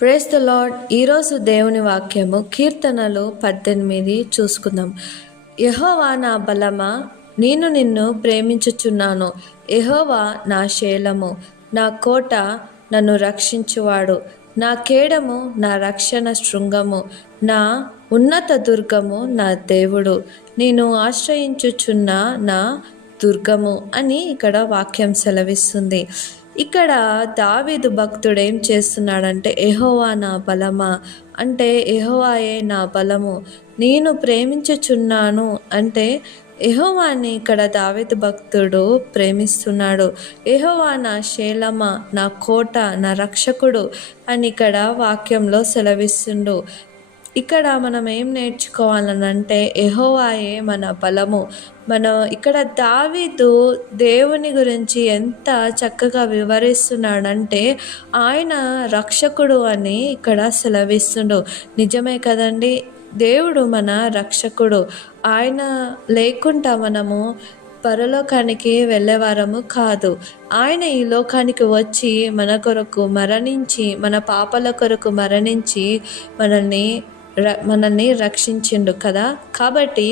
Praise the lord. ఈరోజు దేవుని వాక్యము కీర్తనలు 18 చూసుకుందాం. యెహోవా నా బలమా, నేను నిన్ను ప్రేమించుచున్నాను. యెహోవా నా శైలము, నా కోట, నన్ను రక్షించువాడు, నా కేడము, నా రక్షణ శృంగము, నా ఉన్నత దుర్గము, నా దేవుడు, నేను ఆశ్రయించుచున్న నా దుర్గము అని ఇక్కడ వాక్యం సెలవిస్తుంది. ఇక్కడ దావీదు భక్తుడు ఏం చేస్తున్నాడంటే, యెహోవా నా బలమా అంటే యెహోవాయే నా బలము, నేను ప్రేమించుచున్నాను అంటే యెహోవాని ఇక్కడ దావీదు భక్తుడు ప్రేమిస్తున్నాడు. యెహోవా నా శైలమా, నా కోట, నా రక్షకుడు అని ఇక్కడ వాక్యంలో సెలవిస్తుండు. ఇక్కడ మనం ఏం నేర్చుకోవాలనంటే యెహోవాయే మన బలము. ఇక్కడ దావీదు దేవుని గురించి ఎంత చక్కగా వివరిస్తున్నాడంటే ఆయన రక్షకుడు అని ఇక్కడ సెలవిస్తుండు. నిజమే కదండి, దేవుడు మన రక్షకుడు. ఆయన లేకుండా మనము పరలోకానికి వెళ్ళేవారము కాదు. ఆయన ఈ లోకానికి వచ్చి మన కొరకు మరణించి, మన పాపల కొరకు మరణించి మనల్ని రక్షించిండు కదా. కాబట్టి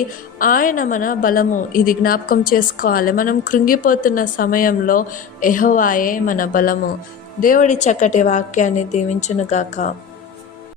ఆయన మన బలము. ఇది జ్ఞాపకం చేసుకోవాలి. మనం కృంగిపోతున్న సమయంలో యెహోవాయే మన బలము. దేవుడి చక్కటి వాక్యాన్ని దీవించునుగాక.